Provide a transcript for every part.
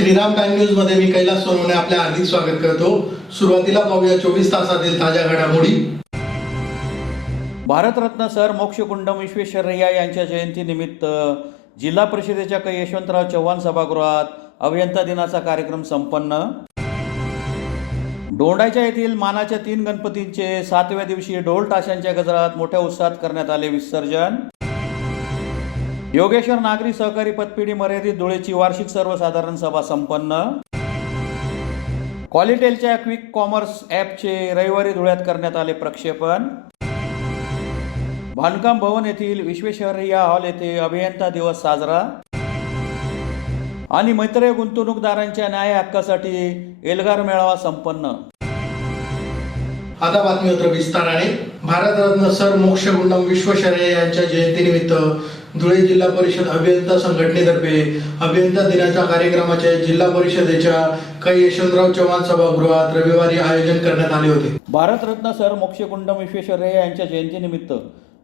Shriram time news मध्ये मी कैलास सोनवणे आपले हार्दिक स्वागत करतो। सुरुवातीला पाहूया 24 तासातील ताज्या घडामोडी। भारतरत्न सर मोक्षकुंडम विश्वेश्वरय्या यांच्या जयंतीनिमित्त जिल्हा परिषदेच्या कै यशवंतराव चव्हाण सभागृहात अभियंता दिनाचा कार्यक्रम संपन्न। दोंडाच्या येथील मानाच्या 3 गणपतींचे 7व्या दिवशी ढोल ताशांच्या गजरात मोठ्या उत्साहात करण्यात आले विसर्जन। योगेश्वर नागरी सहकारी पतपेढी मर्यादित धुळेची वार्षिक सर्वसाधारण सभा संपन्न। क्वालिटेलच्या क्विक कॉमर्स ॲपचे रविवारी धुळ्यात करण्यात आले प्रक्षेपण। बांधकाम भवन येथील विश्वेश्वरय्या हॉल येथे अभियंता दिवस साजरा। आणि मैत्रीय गुंतवणूकदारांच्या न्याय हक्कासाठी एल्गार मेळावा संपन्न। आता बातमीपत्र विस्ताराने। भारतरत्न सर मोक्षकुंडम विश्वेश्वरय्या यांच्या जयंतीनिमित्त धुळे जिल्हा परिषद अभियंता संघटनेतर्फे अभियंता दिनाच्या कार्यक्रमाचे जिल्हा परिषदेच्या कै यशवंतराव चव्हाण सभागृहात रविवारी आयोजन करण्यात आले होते। भारतरत्न सर मोक्षकुंडम विश्वेश्वरय्या यांच्या जयंतीनिमित्त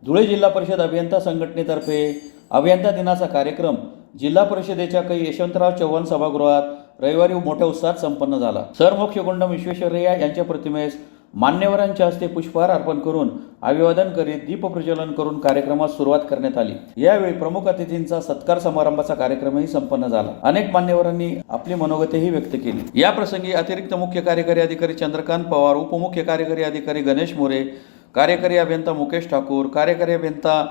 धुळे जिल्हा परिषद अभियंता संघटनेतर्फे अभियंता दिनाचा कार्यक्रम जिल्हा परिषदेच्या कै यशवंतराव चव्हाण सभागृहात रविवारी मोठ्या उत्साहात संपन्न झाला। सर मोक्षकुंडम विश्वेश्वरय्या यांच्या प्रतिमेस मान्यवरांच्या हस्ते पुष्पहार अर्पण करून अभिवादन करीत दीप प्रज्वलन करून कार्यक्रमास सुरुवात करण्यात आली। यावेळी प्रमुख अतिथींचा सत्कार समारंभाचा कार्यक्रमही संपन्न झाला। अनेक मान्यवरांनी आपली मनोगतेही व्यक्त केली। या प्रसंगी अतिरिक्त मुख्य कार्यकारी अधिकारी चंद्रकांत पवार, उपमुख्य कार्यकारी अधिकारी गणेश मोरे, कार्यकारी अभियंता मुकेश ठाकूर, कार्यकारी अभियंता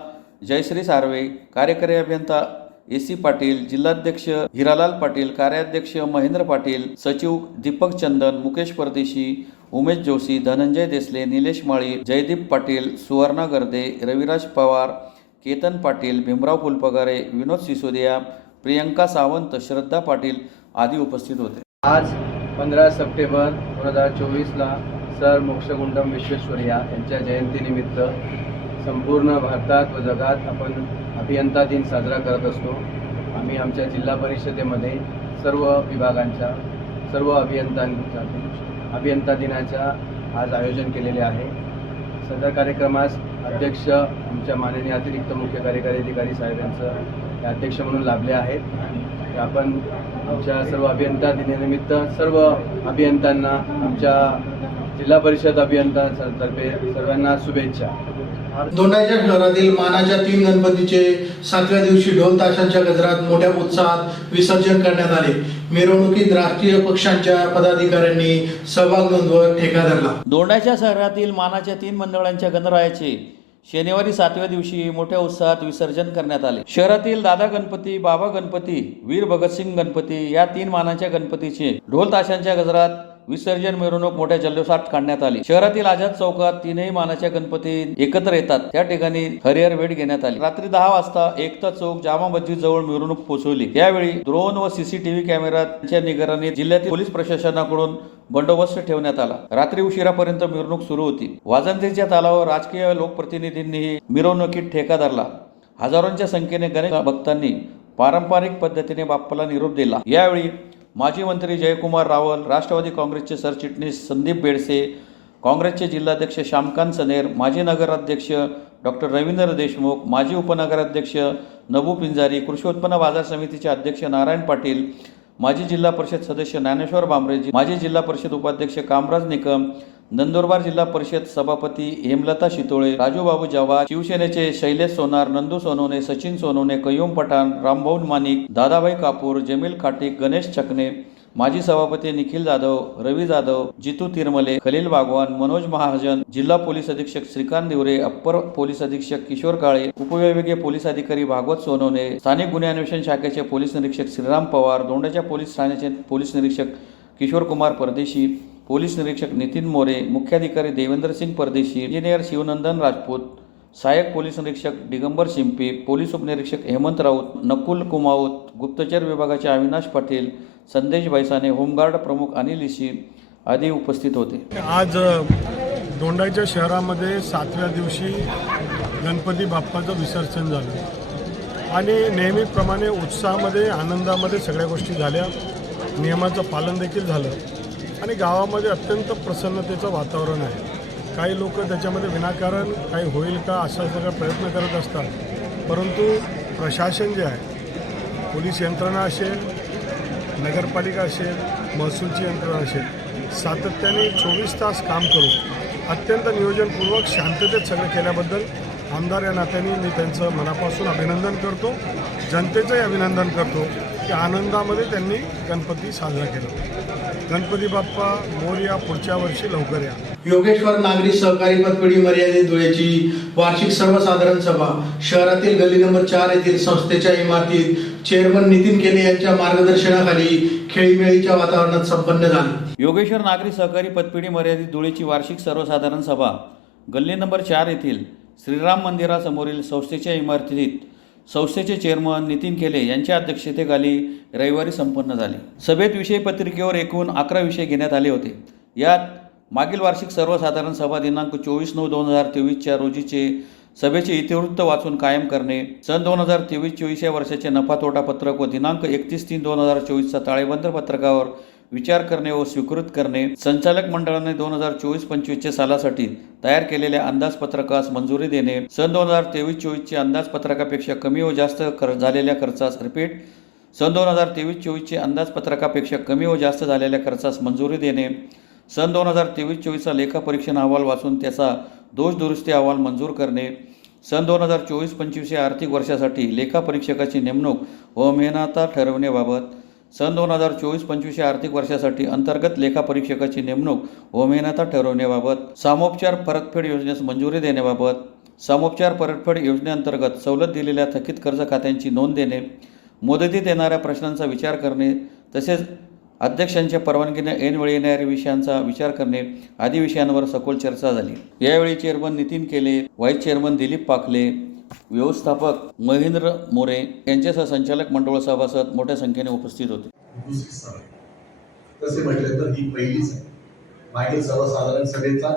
जयश्री सार्वे, कार्यकारी अभियंता AC पाटील, जिल्हाध्यक्ष हिरालाल पाटील, कार्याध्यक्ष महेंद्र पाटील, सचिव दीपक चंदन, मुकेश परदेशी, उमेश जोशी, धनंजय देसले, निलेश माळी, जयदीप पाटील, सुवर्णा गर्दे, रविराज पवार, केतन पाटील, भीमराव फुलपगारे, विनोद सिसोदिया, प्रियंका सावंत, श्रद्धा पाटील आदी उपस्थित होते। आज 15 सप्टेंबर 2024ला सर मोक्षकुंडम विश्वेश्वरय्या यांच्या जयंतीनिमित्त संपूर्ण भारतात व जगात आपण अभियंता दिन साजरा करत असतो। आम्ही आमच्या जिल्हा परिषदेमध्ये सर्व विभागांच्या सर्व अभियंतांसाठी अभियंता दिनाच्या आज आयोजन केलेले आहे। सदर कार्यक्रमास अध्यक्ष आमच्या माननीय अतिरिक्त मुख्य कार्यकारी अधिकारी साहेबांचं हे अध्यक्ष म्हणून लाभले आहेत। आपण आमच्या सर्व अभियंता दिनानिमित्त सर्व अभियंत्यांना आमच्या जिल्हा परिषद अभियंत्यांतर्फे सर्वांना शुभेच्छा। दोंडाच्या शहरातील मानाच्या 3 गणपतीचे 7व्या दिवशी ढोल ताशांच्या गजरात मोठ्या उत्साहात विसर्जन करण्यात आले। मिरवणुकीत राष्ट्रीय पक्षांच्या पदाधिकाऱ्यांनी सहभाग नोंदवत ठेका धरला। दोंडाच्या शहरातील मानाच्या 3 मंडळांच्या गणरायाचे शनिवारी 7व्या दिवशी मोठ्या उत्साहात विसर्जन करण्यात आले। शहरातील दादा गणपती, बाबा गणपती, वीर भगतसिंग गणपती या 3 मानाच्या गणपतीचे ढोल ताशांच्या गजरात विसर्जन मिरवणूक मोठ्या जल्लोषात काढण्यात आली। शहरातील आझाद चौकात 3ही मानाच्या गणपती एकत्र येतात, त्या ठिकाणी हरिहर भेट घेण्यात आली। रात्री 10 वाजता एकता चौक जामा मस्जिद जवळ मिरवणूक पोहोचवली। यावेळी ड्रोन व CCTV कॅमेऱ्याच्या निगराणीत जिल्ह्यातील पोलीस प्रशासनाकडून बंदोबस्त ठेवण्यात आला। रात्री उशिरापर्यंत मिरवणूक सुरू होती। वाजंत्रीच्या तालावर राजकीय लोकप्रतिनिधींनीही मिरवणुकीत ठेका धरला। हजारोंच्या संख्येने गणेश भक्तांनी पारंपरिक पद्धतीने बाप्पाला निरोप दिला। यावेळी माजी मंत्री जयकुमार रावल, राष्ट्रवादी काँग्रेसचे सरचिटणीस संदीप बेडसे, काँग्रेसचे जिल्हाध्यक्ष श्यामकांत सनेर, माजी नगराध्यक्ष डॉक्टर रवींद्र देशमुख, माजी उपनगराध्यक्ष नभू पिंजारी, कृषी उत्पन्न बाजार समितीचे अध्यक्ष नारायण पाटील, माजी जिल्हा परिषद सदस्य ज्ञानेश्वर बांबरे, माजी जिल्हा परिषद उपाध्यक्ष कामराज निकम, नंदुरबार जिल्हा परिषद सभापती हेमलता शितोळे, राजू बाबू जवाहर, शिवसेनेचे शैलेश सोनार, नंदू सोनवणे, सचिन सोनवणे, कय्यूम पठाण, रामभाऊ मानिक, दादाभाई कापूर, जमील खाटिक, गणेश चकणे, माजी सभापती निखिल जाधव, रवी जाधव, जितू तिरमले, खलील बागवान, मनोज महाजन, जिल्हा पोलीस अधीक्षक श्रीकांत दिवरे, अप्पर पोलीस अधीक्षक किशोर काळे, उपविभागीय पोलीस अधिकारी भागवत सोनवणे, स्थानिक गुन्हे अन्वेषण शाखेचे पोलीस निरीक्षक श्रीराम पवार, दोंडाच्या पोलीस ठाण्याचे पोलीस निरीक्षक किशोर कुमार परदेशी, पोलीस निरीक्षक नितीन मोरे, मुख्याधिकारी देवेंद्र सिंग परदेशी, इंजिनियर शिवनंदन राजपूत, सहाय्यक पोलीस निरीक्षक दिगंबर शिंपी, पोलीस उपनिरीक्षक हेमंत राऊत, नकुल कुमाऊत, गुप्तचर विभागाचे अविनाश पाटील, संदेश बैसाने, होमगार्ड प्रमुख अनिल इशी आदी उपस्थित होते। आज दोंडाच्या शहरामध्ये 7व्या दिवशी गणपती बाप्पाचं विसर्जन झालं आणि नेहमीप्रमाणे उत्साहामध्ये आनंदामध्ये सगळ्या गोष्टी झाल्या। नियमाचं पालन देखील झालं आणि गावामध्ये अत्यंत प्रसन्नतेचं वातावरण आहे। काही लोक त्याच्यामध्ये विनाकारण काही होईल का असा सगळा प्रयत्न करत असतात, परंतु प्रशासन जे आहे, पोलीस यंत्रणा असेल, नगरपालिका असेल, महसूलची यंत्रणा असेल, सातत्याने 24 तास काम करून अत्यंत नियोजनपूर्वक शांततेत सगळं केल्याबद्दल आमदार या नात्याने मी त्यांचं मनापासून अभिनंदन करतो. जनतेचंही अभिनंदन करतो की आनंदामध्ये त्यांनी गणपती साजरा केला. गणपती बाप्पा मोरया, पुढच्या वर्षी लवकर या. योगेश्वर नागरी सहकारी पतपेढी मर्यादित धुळेची वार्षिक सर्वसाधारण सभा शहरातील गल्ली नंबर 4 येथील संस्थेच्या इमारतीत चेअरमन नितीन केले यांच्या मार्गदर्शनाखाली खेळीमेळीच्या वातावरणात संपन्न झाली. योगेश्वर नागरी सहकारी पतपेढी मर्यादित धुळेची वार्षिक सर्वसाधारण सभा गल्ली नंबर 4 येथील श्रीराम मंदिरासमोरील संस्थेच्या इमारतीत संस्थेचे चेअरमन नितीन केले यांच्या अध्यक्षतेखाली रविवारी संपन्न झाले. सभेत विषय पत्रिकेवर एकूण 11 विषय घेण्यात आले होते. यात मागील वार्षिक सर्वसाधारण सभा दिनांक 24/9/2023 रोजीचे सभेचे इतिवृत्त वाचून कायम करणे, सन 2023-24 या वर्षाचे नफा तोटा पत्रक व दिनांक 31/3/2024 ताळेबंद पत्रकावर विचार करणे व स्वीकृत करणे, संचालक मंडळाने 2024-25 सालासाठी तयार केलेल्या अंदाजपत्रकास मंजुरी देणे, सन 2023-24 अंदाजपत्रकापेक्षा कमी व जास्त झालेल्या खर्चास रिपीट, सन 2023-24 अंदाजपत्रकापेक्षा कमी व जास्त झालेल्या खर्चास मंजुरी देणे, सन 2023-24 लेखापरीक्षण अहवाल वाचून त्याचा दोष दुरुस्ती अहवाल मंजूर करणे, सन 2024-25 या आर्थिक वर्षासाठी लेखापरीक्षकाची नेमणूक व मेहनता ठरवण्याबाबत, सन 2024-25 या आर्थिक वर्षासाठी अंतर्गत लेखापरीक्षकाची नेमणूक व मेहनता ठरवण्याबाबत, सामोपचार परतफेड योजनेस मंजुरी देण्याबाबत, सामोपचार परतफेड योजनेअंतर्गत सवलत दिलेल्या थकीत कर्ज खात्यांची नोंद देणे, मुदतीत येणाऱ्या प्रश्नांचा विचार करणे, तसेच अध्यक्षांच्या परवानगीने ऐनवेळी येणाऱ्या विषयांचा विचार करणे आदी विषयांवर सखोल चर्चा झाली. यावेळी चेअरमन नितीन केले, व्हाईस चेअरमन दिलीप पाखले, व्यवस्थापक महेंद्र मोरे यांच्यासह संचालक मंडळ सभासद मोठ्या संख्येने उपस्थित होते. दुसरी सभा तसे म्हटले तर ही पहिलीच आहे. मागील सर्वसाधारण सभेचा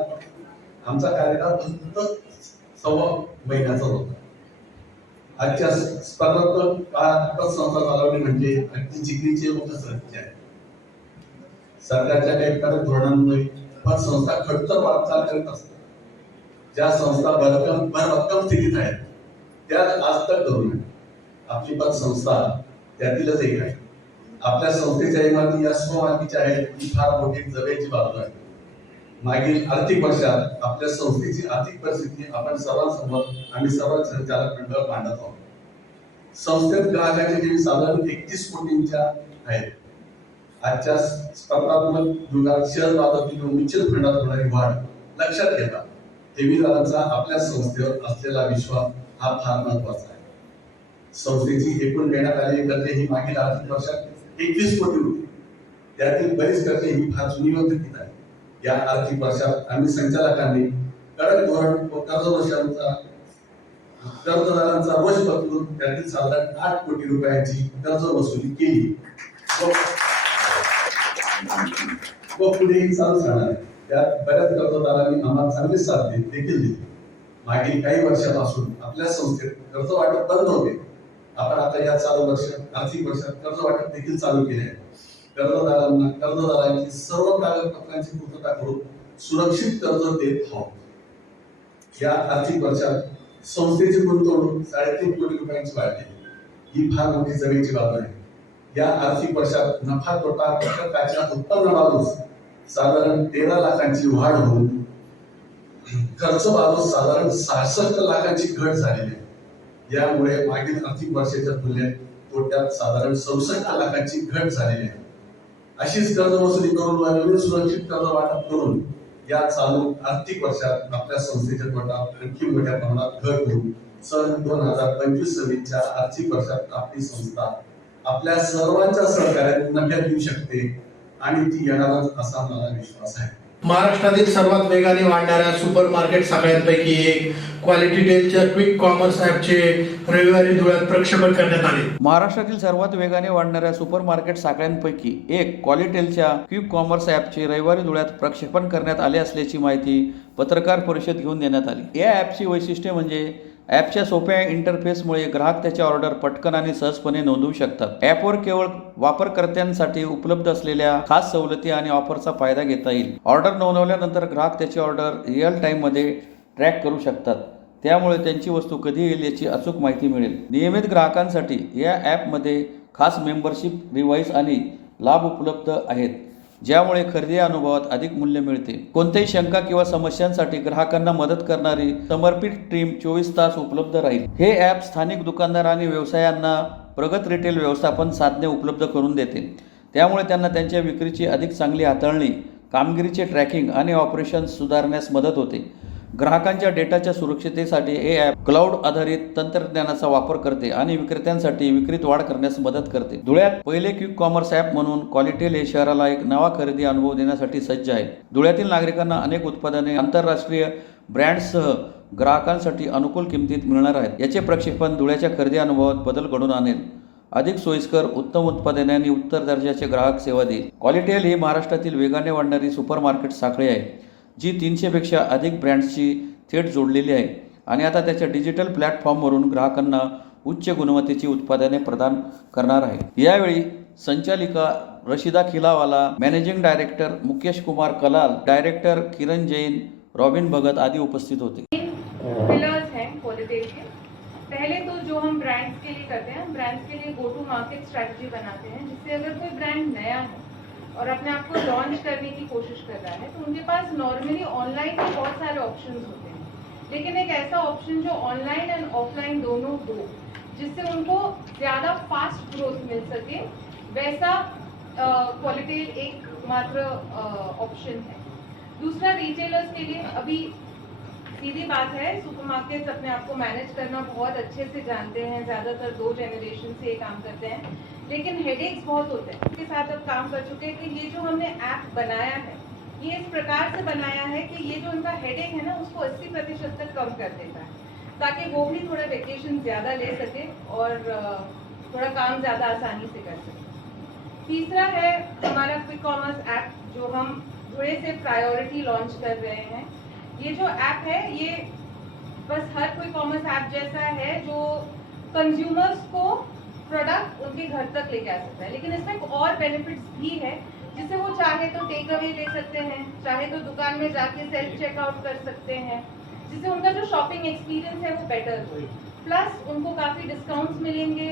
आमचा कार्यकाळ फक्त 1.25 महिन्याचा होता. आजच्या स्पर्धात्मक काळात पतसंस्था चालवणे म्हणजे अगदी जिगरीचे व कसरतीचे आहे. सरकारच्या काही कडक धोरणांमुळे पतसंस्था खडतर वाटचाल करत असतात. ज्या संस्था भरभक्कम स्थितीत आहेत त्या आज तक धरून आपली पतसंस्था त्यातीलच एक आहे. आपल्या संस्थेच्या इमारती या स्वमालकीच्या आहेत ही फार मोठी जमेची बाजू आहे. मागील आर्थिक वर्षात आपल्या संस्थेची आर्थिक परिस्थिती आपण सर्वांसमोर आम्ही सर्व संचालक मंडळ मांडत आहोत. संस्थेत ग्राहकांची ठेवी साधारण 31 कोटींच्या आहेत. आजच्या स्पर्धात्मक युगात शेअर बाजारातील म्युच्युअल फंडात होणारी वाढ लक्षात घेता ठेवीदारांचा आपल्या संस्थेवर असलेला विश्वास हा फार महत्वाचा आहे. संस्थेची एकूण देण्यात आलेली कर्जे ही मागील आर्थिक वर्षात 21 कोटी होती. त्यातील बरीच कर्जे ही फार जुनी व थकीत आहे. या आर्थिक वर्षात आम्ही संचालकांनी कडक धोरण व कर्जदारांचा रोष पकडून त्यातील साधारण 8 कोटी रुपयांची कर्ज वसुली केली व पुढेही चालू राहणार. त्यात बऱ्याच कर्जदारांनी आम्हाला चांगली साथ देखील दिली. मागील काही वर्षापासून आपल्या संस्थेत कर्ज वाटप बंद होते. आपण आता या चालू आर्थिक वर्षात कर्ज वाटप देखील चालू केले आहे. कर्जदारांची सर्व कागदपत्रांची पूर्तता करून सुरक्षित कर्ज देत आहोत. या आर्थिक वर्षात संस्थेची गुंतवणूक 3.5 कोटी रुपयांची वाढली. ही फार मोठी जमेची बाब आहे. या आर्थिक वर्षात नफा तोटा पत्रकाच्या उत्पन्न बाजूस साधारण 13 लाखांची वाढ होऊन खर्च बाजूस साधारण 66 लाखांची घट झालेली आहे. यामुळे मागील आर्थिक वर्षाच्या तुलनेत तोट्यात साधारण 67 लाखांची घट झालेली आहे. अशीच कर्ज वसुली करून व नवीन सुरक्षित कर्ज वाटप करून या चालू आर्थिक वर्षात आपल्या संस्थेच्या तोटा आणखी मोठ्या प्रमाणात घट होऊन सन 2025-26 आर्थिक वर्षात आपली संस्था आपल्या सर्वांच्या सहकार्यात नफ्यात येऊ शकते आणि ती येणारच असा मला विश्वास आहे. महाराष्ट्रातील सर्वात वेगाने वाढणाऱ्या सुपर मार्केट साखळ्यांपैकी एक क्वालिटी टेलच्या क्विक कॉमर्स ॲपचे रविवारी धुळ्यात प्रक्षेपण करण्यात आले. महाराष्ट्रातील सर्वात वेगाने वाढणाऱ्या सुपर मार्केट साखळ्यांपैकी एक क्वालिटेलच्या क्विक कॉमर्स ॲपचे रविवारी धुळ्यात प्रक्षेपण करण्यात आले असल्याची माहिती पत्रकार परिषद घेऊन देण्यात आली. या ॲपची वैशिष्ट्ये म्हणजे ॲपच्या सोप्या इंटरफेसमुळे ग्राहक त्याच्या ऑर्डर पटकन आणि सहजपणे नोंदवू शकतात. ॲपवर केवळ वापरकर्त्यांसाठी उपलब्ध असलेल्या खास सवलती आणि ऑफरचा फायदा घेता येईल. ऑर्डर नोंदवल्यानंतर ग्राहक त्याची ऑर्डर रिअल टाईममध्ये ट्रॅक करू शकतात. त्यामुळे त्यांची वस्तू कधी येईल याची अचूक माहिती मिळेल. नियमित ग्राहकांसाठी या ॲपमध्ये खास मेंबरशिप डिव्हाइस आणि लाभ उपलब्ध आहेत, ज्यामुळे खरेदी अनुभवात अधिक मूल्य मिळते. कोणत्याही शंका किंवा समस्यांसाठी ग्राहकांना मदत करणारी समर्पित टीम 24 तास उपलब्ध राहील. हे ॲप स्थानिक दुकानदार आणि व्यवसायांना प्रगत रिटेल व्यवस्थापन साधने उपलब्ध करून देते. त्यामुळे त्यांना त्यांच्या विक्रीची अधिक चांगली हाताळणी, कामगिरीचे ट्रॅकिंग आणि ऑपरेशन्स सुधारण्यास मदत होते. ग्राहकांच्या डेटाच्या सुरक्षिततेसाठी हे ॲप क्लाउड आधारित तंत्रज्ञानाचा वापर करते आणि विक्रेत्यांसाठी विक्रीत वाढ करण्यास मदत करते. धुळ्यात पहिले क्विक कॉमर्स ॲप म्हणून क्वालिटेल हे शहराला एक नवा खरेदी अनुभव देण्यासाठी सज्ज आहे. धुळ्यातील नागरिकांना अनेक उत्पादने आंतरराष्ट्रीय ब्रँड्ससह ग्राहकांसाठी अनुकूल किमतीत मिळणार आहेत. याचे प्रक्षेपण धुळ्याच्या खरेदी अनुभवात बदल घडवून आणेल, अधिक सोयीस्कर, उत्तम उत्पादने आणि उत्तर दर्जाचे ग्राहक सेवा देईल. क्वालिटेल ही महाराष्ट्रातील वेगाने वाढणारी सुपरमार्केट साखळी आहे, जी 300पेक्षा अधिक ब्रँड्सची थेट जोडलेली आहे आणि आता त्याच्या डिजिटल प्लॅटफॉर्मवरून ग्राहकांना उच्च गुणवत्तेची उत्पादने प्रदान करणार आहे. यावेळी संचालिका Rashida Khilawala, managing director Mukesh Kumar Kalal, director Kiran Jain, Robin Bhagat आदि उपस्थित होते. पिलर्स हैं क्वालिटेल के. पहले तो जो हम ब्रांड्स के लिए करते हैं, ब्रांड्स के लिए गो टू मार्केट स्ट्रैटेजी बनाते हैं, जिससे अगर कोई ब्रांड नया है और अपने आप को लॉन्च करने की कोशिश कर रहा है तो उनके पास नॉर्मली ऑनलाइन में बहुत सारे ऑप्शंस होते हैं, लेकिन एक ऐसा ऑप्शन जो ऑनलाइन एंड ऑफलाइन दोनों हो, जिससे उनको ज़्यादा फास्ट ग्रोथ मिल सके, वैसा क्वालिटेल एक मात्र ऑप्शन है. दूसरा, रिटेलर्स के लिए अभी सीधी बात है, सुपरमार्केट्स अपने आप को मैनेज करना बहुत अच्छे से जानते हैं, ज़्यादातर 2 जनरेशन से ये काम करते हैं, लेकिन हेडेक्स बहुत होते हैं. इसके साथ अब काम कर चुके हैं कि ये जो हमने ऐप बनाया है, ये इस प्रकार से बनाया है कि ये जो उनका हेडेक है ना, उसको 80% तक कम कर देता है, ताकि वो भी थोड़ा वेकेशन ज़्यादा ले सके और थोड़ा काम ज़्यादा आसानी से कर सके. तीसरा है हमारा क्विक कॉमर्स ऐप, जो हम थोड़े से प्रायोरिटी लॉन्च कर रहे हैं. ये जो ऐप है, ये बस हर क्विक कॉमर्स ऐप जैसा है, जो कंज्यूमर्स को प्रोडक्ट उनके घर तक लेके आ सकता है, लेकिन इसमें और बेनिफिट्स भी है, जिससे वो चाहे तो टेक अवे ले सकते हैं, चाहे तो दुकान में जाके सेल्फ चेकआउट कर सकते हैं, जिससे उनका जो शॉपिंग एक्सपीरियंस है वो बेटर हो. प्लस उनको काफ़ी डिस्काउंट्स मिलेंगे,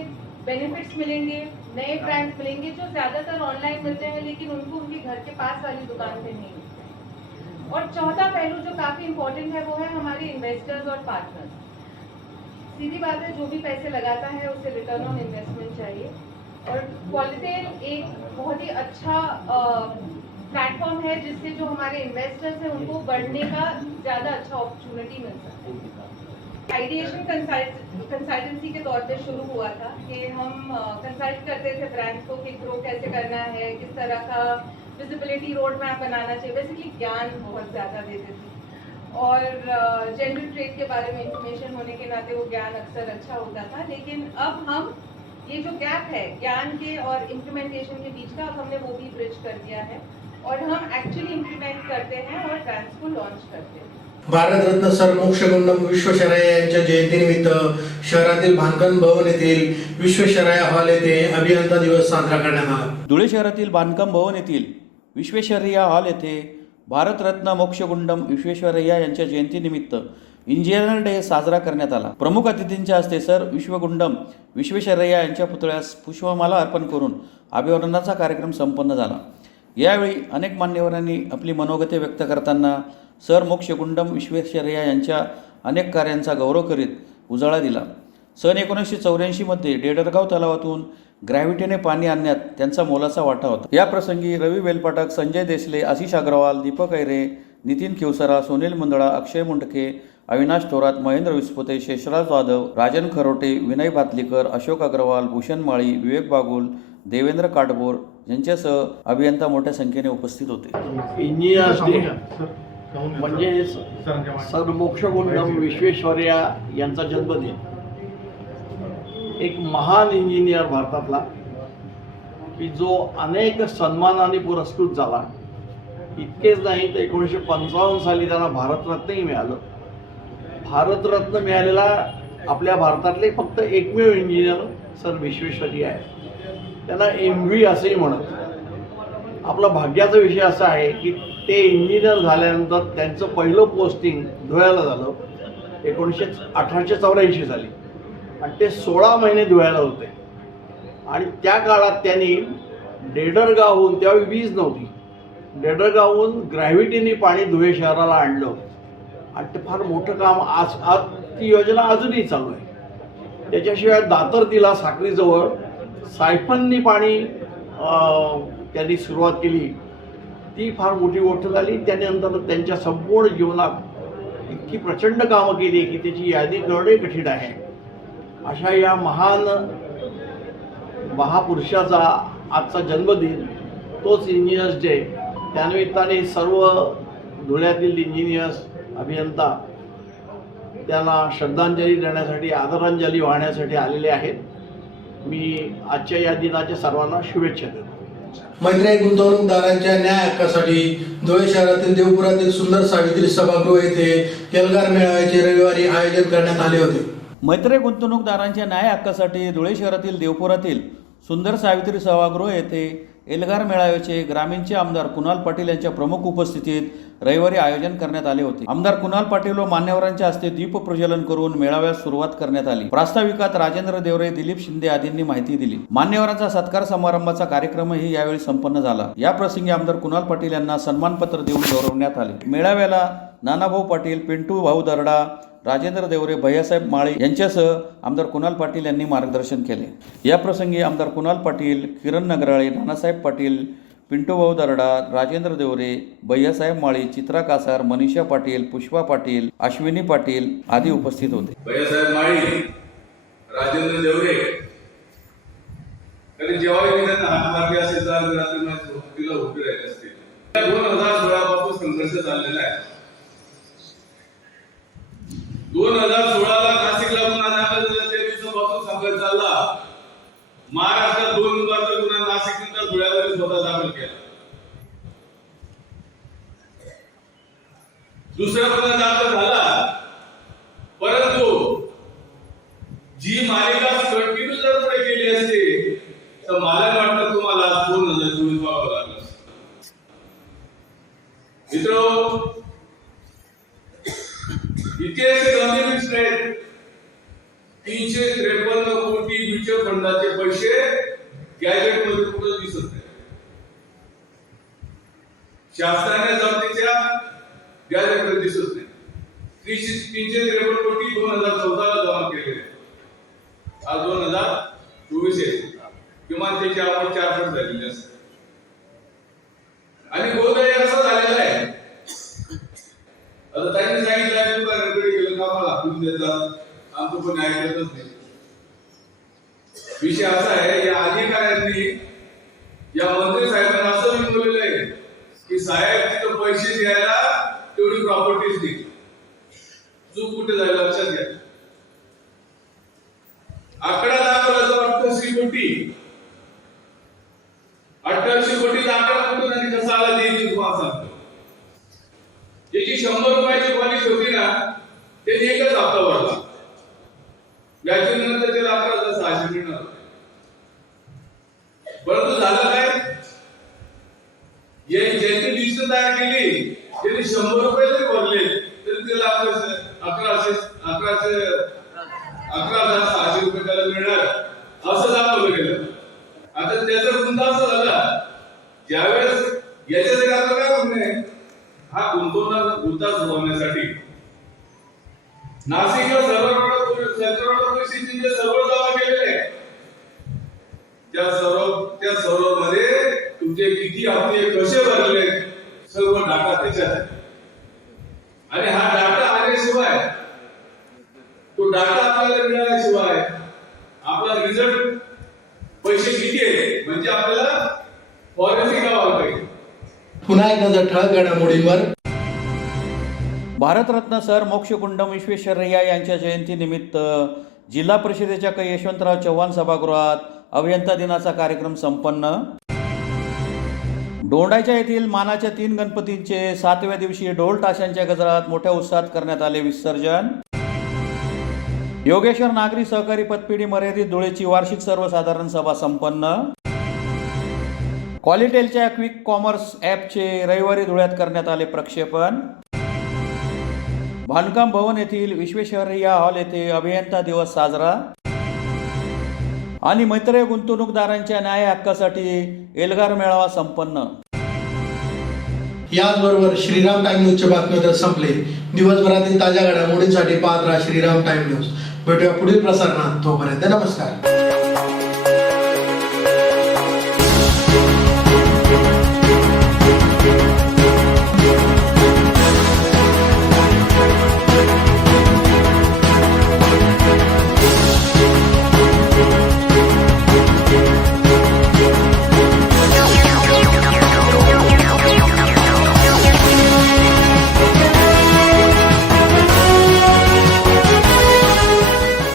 बेनिफिट्स मिलेंगे, नए ब्रांड्स मिलेंगे जो ज़्यादातर ऑनलाइन मिलते हैं, लेकिन उनको उनके घर के पास वाली दुकान पे नहीं मिलते. और चौथा पहलू जो काफ़ी इम्पोर्टेंट है, वो है हमारे इन्वेस्टर्स और पार्टनर्स. सीधी बात है, जो भी पैसे लगाता है उसे रिटर्न ऑन इन्वेस्टमेंट चाहिए, और क्वालिटेल एक बहुत ही अच्छा प्लेटफॉर्म है, जिससे जो हमारे इन्वेस्टर्स हैं उनको बढ़ने का ज़्यादा अच्छा अपॉर्चुनिटी मिल सकता है. आइडिएशन कंसल्टेंसी के तौर पे शुरू हुआ था कि हम कंसल्ट करते थे ब्रांड्स को कि ग्रो कैसे करना है, किस तरह का विजिबिलिटी रोड मैप बनाना चाहिए. बेसिकली ज्ञान बहुत ज़्यादा देते थे, और जनरल ट्रेड के बारे में इंफॉर्मेशन होने के नाते वो ज्ञान अक्सर अच्छा होता था. लेकिन अब हम ये जो गैप है ज्ञान के और इम्प्लीमेंटेशन के बीच का, अब हमने वो भी ब्रिज कर दिया है, और हम एक्चुअली इम्प्लीमेंट करते हैं और ब्रांड्स को लॉन्च करते हैं. भारतरत्न सर मोक्षगुंडम विश्वेश्वरय्या यांच्या जयंतीनिमित्त शहरातील भानकन भवन येथील विश्वेश्वरय्या हॉल येथे अभियंता दिवस साजरा करण्यात आला. धुळे शहरातील बांधकाम भवन येथील विश्वेश्वरय्या हॉल येथे भारतरत्न मोक्षगुंडम विश्वेश्वरय्या यांच्या जयंतीनिमित्त इंजिनियर डे साजरा करण्यात आला. प्रमुख अतिथींच्या हस्ते सर विश्वगुंडम विश्वेश्वरय्या यांच्या पुतळ्यास पुष्पमाला अर्पण करून अभिवादनाचा कार्यक्रम संपन्न झाला. यावेळी अनेक मान्यवरांनी आपली मनोगते व्यक्त करताना सर मोक्षगुंडम विश्वेश्वरय्या यांच्या अनेक कार्यांचा गौरव करीत उजाळा दिला. सन 1984 डेडरगाव तलावातून ग्रॅव्हिटीने पाणी आणण्यात त्यांचा मोलाचा वाटा होता. या प्रसंगी रवी वेलपाटक, संजय देसले, आशिष अग्रवाल, दीपक ऐरे, नितीन खिवसरा, सोनील मुंदळा, अक्षय मुंडके, अविनाश थोरात, महेंद्र विस्पुते, शेषराज जाधव, राजन खरोटे, विनय भातलीकर, अशोक अग्रवाल, भूषण माळी, विवेक बागुल, देवेंद्र काटबोर यांच्यासह अभियंता मोठ्या संख्येने उपस्थित होते. इंजिनियर्स डे म्हणजे सर मोक्षगुंडम विश्वेश्वरय्या यांचा जन्मदिन. एक महान इंजिनियर भारतातला, की जो अनेक सन्मानाने पुरस्कृत झाला. इतकेच नाही तर 1955 साली त्यांना भारतरत्नही मिळालं. भारतरत्न मिळालेला आपल्या भारतातले फक्त एकमेव इंजिनियर सर विश्वेश्वरय्या आहे. त्यांना MV असेही म्हणत. आपला भाग्याचा विषय असा आहे की ते इंजिनियर झाल्यानंतर त्यांचं पहिलं पोस्टिंग धुळ्याला झालं 1884 साली, आणि ते 16 महिने धुळ्याला होते. आणि त्या काळात त्यांनी डेडरगावहून, त्यावेळी वीज नव्हती, डेडरगावहून ग्रॅव्हिटीने पाणी धुळे शहराला आणलं आणि ते फार मोठं काम आज ती योजना अजूनही चालू आहे. त्याच्याशिवाय दातर्तीला साखरीजवळ सायफननी पाणी त्यांनी सुरुवात केली, ती फार मोठी गोष्ट झाली. त्यानंतर त्यांच्या संपूर्ण जीवनात इतकी प्रचंड कामं केली की त्याची यादी करणं कठीण आहे. अशा या महान महापुरुषाचा आजचा जन्मदिन, तोच इंजिनियर्स डे, त्यानिमित्ताने सर्व धुळ्यातील इंजिनियर्स, अभियंता त्यांना श्रद्धांजली देण्यासाठी, आदरांजली वाहण्यासाठी आलेले आहेत. मी आजच्या या दिनाच्या सर्वांना शुभेच्छा देतो. मैत्री गुंतवणूकदारांच्या न्याय हक्कासाठी धुळे शहरातील देवपुरातील सुंदर सावित्री सभागृह येथे एल्गार मेळाव्याचे रविवारी आयोजन करण्यात आले होते. मैत्री गुंतवणूकदारांच्या न्याय हक्कासाठी धुळे शहरातील देवपुरातील सुंदर सावित्री सभागृह येथे एल्गार मेळाव्याचे ग्रामीणचे आमदार कुणाल पाटील यांच्या प्रमुख उपस्थितीत रविवारी आयोजन करण्यात आले होते. आमदार कुणाल पाटील व मान्यवरांच्या हस्ते दीप प्रज्वलन करून मेळाव्यास सुरुवात करण्यात आली. प्रास्ताविकात राजेंद्र देवरे, दिलीप शिंदे आदींनी माहिती दिली. मान्यवरांचा सत्कार समारंभाचा कार्यक्रमही यावेळी संपन्न झाला. या प्रसंगी आमदार कुणाल पाटील यांना सन्मानपत्र देऊन गौरवण्यात आले. मेळाव्याला नानाभाऊ पाटील, पिंटू भाऊ दरडा, राजेंद्र देवरे, भैयासाहेब माळे यांच्यासह आमदार कुणाल पाटील यांनी मार्गदर्शन केले. या प्रसंगी आमदार कुणाल पाटील, किरण नगराळे, नानासाहेब पाटील, पिंटू भाऊ दरडा, राजेंद्र देवरे, भैयासाहेब माळी, चित्रा कासार, मनीषा पाटील, पुष्पा पाटील, अश्विनी पाटील आदी उपस्थित होते. भैयासाहेब माळी, राजेंद्र देवरे, कारण जेव्हा मी त्यांना हात मारले असेल तर तिला उभी राहिले असते. 2016 पासून संघर्ष चाललेला आहे. 2016ला नाशिकला गुन्हा दाखल झाला, त्या दिवसापासून संघर्ष चालला. महाराष्ट्रात 2 गुन्ह्याचा गुन्हा नाशिक नंतर धुळ्यामध्ये स्वतः दाखल केला. दुसरा गुन्हा दाखल झाला, परंतु जी मालिका कंटिन्यू जर पुढे केली असते तर मला वाटतं तुम्हाला 2024 बघावं लागलं. मित्र, इतिहास गंभीर विषय आहेत. 353 कोटी म्युच्युअल फंडाचे पैसे गॅजेट मध्ये कुठं दिसत नाही. शासनाच्या जप्तीच्या गॅजेट मध्ये दिसत नाही. 353 कोटी 2014 ला जमा केले. आज 2024 आहे. किमान त्याची आवड 4 पट झालेली असते. आणि गोंधळ असं झालेला आहे. आता त्यांनी सांगितलं दुकानाकडे गेलं का मला हाकून देतात, आमचं पण ऐकतच नाही. विषय असा आहे, या अधिकाऱ्यांनी, या मंत्री साहेबांना असं विनवलेलं आहे की साहेब तिथं पैसे द्यायला तेवढी प्रॉपर्टीज दे. चूक कुठे झाली लक्षात घ्या. आकडा दाखवला जो 88 कोटी, 88 कोटीचा आकडा कुठून आणि कसा आला ते तुम्हाला सांगतो. त्याची 100 रुपयाची पॉलिसी होती ना, त्याने एकच हप्ता भरला. व्याजनंतर त्याला 11,600 मिळणार. परंतु झालं काय, ज्यांची लिस्ट तयार केली त्यांनी 100 रुपये जरी भरले तरी त्याला 11,600 रुपये त्याला मिळणार असं दाखवलं गेलं. आता त्याचा गुंता असं झाला, ज्यावेळेस याच्यासाठी आपलं काय म्हणणे, हा गुंता सोडवण्यासाठी नाशिकला सर्व परिस्थितीचे सर्व दावा केलेले, त्या सर्व मध्ये तुमचे किती हप्ते कसे भरले सर्व डाटा त्याच्यात आहे. आणि हा डाटा आल्याशिवाय, तो डाटा आपल्याला मिळाल्याशिवाय आपला रिझल्ट पैसे किती आहे म्हणजे आपल्याला फॉरेन्सिक करावं पाहिजे. पुन्हा एकदा जर ठळक घडामोडींवर. भारतरत्न सर मोक्षगुंडम विश्वेश्वरय्या यांच्या जयंतीनिमित्त जिल्हा परिषदेच्या कै यशवंतराव चव्हाण सभागृहात अभियंता दिनाचा कार्यक्रम संपन्न. दोंडाईच्या येथील मानाच्या 3 गणपतींचे 7व्या दिवशी ढोल ताशांच्या गजरात मोठ्या उत्साहात करण्यात आले विसर्जन. योगेश्वर नागरी सहकारी पतपेढी मर्यादित धुळेची वार्षिक सर्वसाधारण सभा संपन्न. क्वालिटेलच्या क्विक कॉमर्स ॲपचे रविवारी धुळ्यात करण्यात आले प्रक्षेपण. बांधकाम भवन येथील विश्वेश्वरय्या हॉल येथे अभियंता दिवस साजरा. आणि मैत्रीय गुंतवणूकदारांच्या न्याय हक्कासाठी एल्गार मेळावा संपन्न. याचबरोबर श्रीराम टाइम न्यूजचे बातमीपत्र संपले. दिवसभरातील ताज्या घडामोडींसाठी पाहत राहा श्रीराम टाइम न्यूज. भेटूया पुढील प्रसारणात. तोपर्यंत नमस्कार.